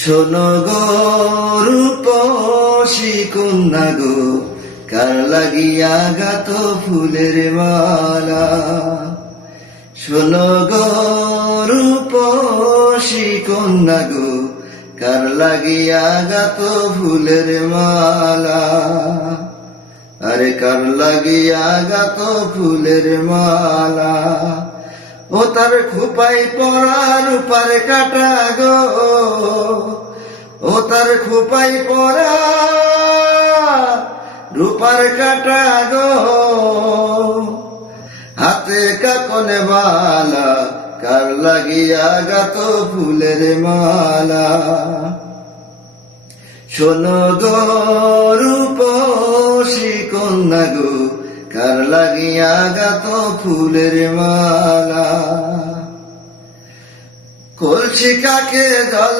শোনো গো রূপসী কন্যা গো, কার লাগিয়া গাত ফুলের মালা। শোনো গো রূপসী কন্যা গো, কার লাগিয়া গাত ফুলের মালা। আরে কার লাগিয়া গাত ফুলের মালা। ও তার খোপাই পরা রূপার কাটা গো, ও তার খোপাই পরা রূপার কাটা গো, হাতে কাকনে বালা, কার লাগিয়া গাত ফুলের মালা। শোনো গো রূপসী কন্যা গো, কার লাগিয়া গাত ফুলের মালা। কলসি কাকে জল